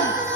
Boom!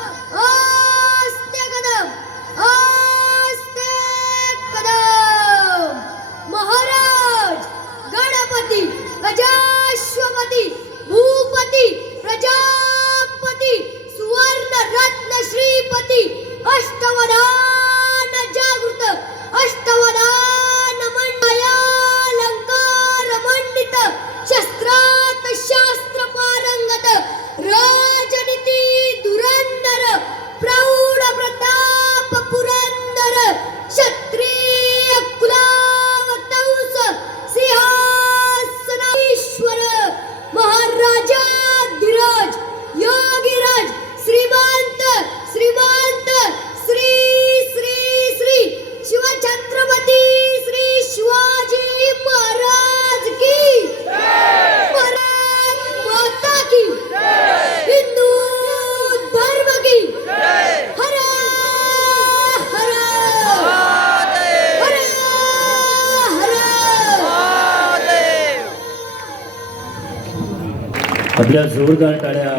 आपल्या जोरदार टाळ्या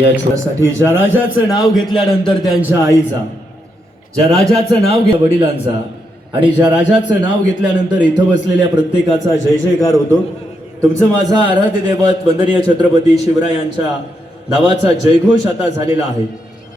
या छोट्यासाठी. ज्या राजाचं नाव घेतल्यानंतर त्यांच्या आईचा ज्या राजाचं नाव घ्या वडिलांचा आणि ज्या राजाचं नाव घेतल्यानंतर इथं बसलेल्या प्रत्येकाचा जय जयकार होतो. तुमचं माझा आराध्य दैवत वंदनीय छत्रपती शिवरायांच्या नावाचा जयघोष आता झालेला आहे.